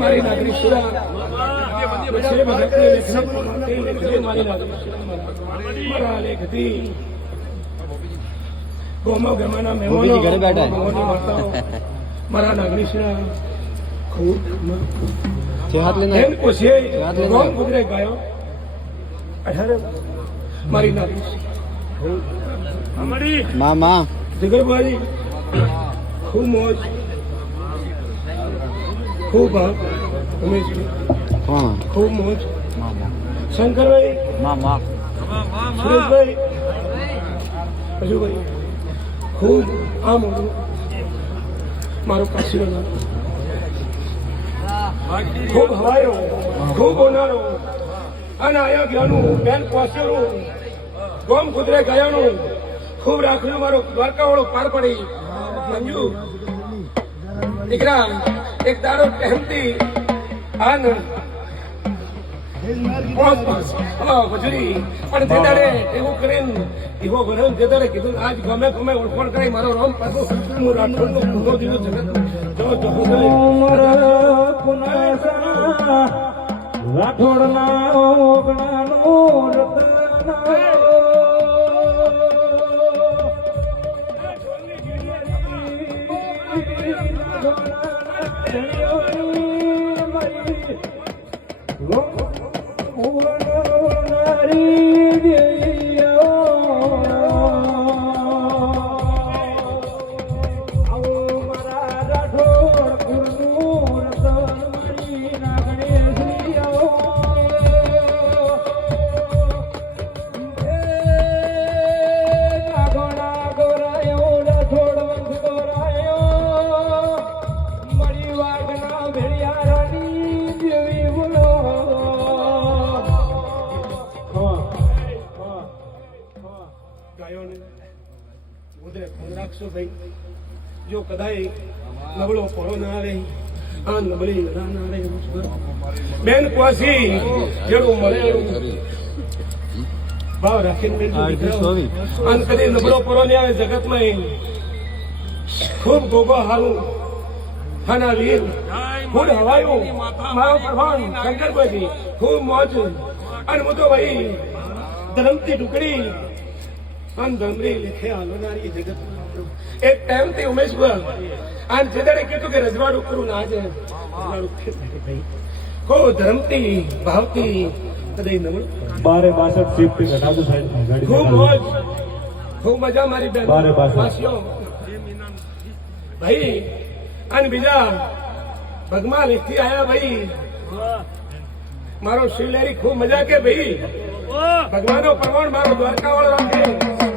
મારી નાગરી મારા નાગરી ખૂબ કુદરે ગાયો મારી નાગરી મામા જગરભાઈ ખૂબ મોજ ખૂબ ઉમેશભાઈ ખૂબ મોજ શંકરભાઈ સુરેશભાઈ હજુભાઈ ખૂબ આમ મારો કાશીનો ખૂબ હવાયો ખૂબ ઓનારો અને આયા ગયાનું બેન પહોંચ્યોનું ગોમ કુદરે ગયાનું ખૂબ રાખડ્યું મારો દ્વારકાવાળો પાર પડી મંજુ દીકરા એક દાડો ટહેમતી આન મજૂરી પણ તે દાડે એવું કરીને એવો ગણન તે દાડે કીધું આજ ગમે ગમે ઓળખણ કરી મારો રોમ પાછો હું રાઠોડનો પૂરો દીધો જગત જો રાઠોડના ઓગણાનું રાખશો ભાઈ જો કદાચ નબળો પરો ના આવે આ નબળી ના આવે બેન કોસી જેવું મળે ભાવ રાખીને અને કદી નબળો પરો નહીં આવે જગતમાં ખૂબ ગોગો હારું ખાના વીર ખૂબ હવાયું મારો પ્રભાન શંકરભાઈ ખૂબ મોજ અને હું તો ભાઈ ધરમતી ટુકડી અને ધમરી લેખે હાલનારી જગત એક ટાઈમ થી ઉમેશ અને જેદાડે કીધું કે રજવાડું કરું ના છે કો ધરમતી ભાવતી કદી નમળ 1262 શિફ્ટ ઘટાડું સાઈડ ખૂબ મોજ ખૂબ મજા મારી બેન વાસીઓ ભાઈ અને બીજા ભગમાં લેખથી આયા ભાઈ મારો શિવલેરી ખૂબ મજા કે ભાઈ ભગવાનનો પરમાણ મારો દ્વારકા વાળો રાખે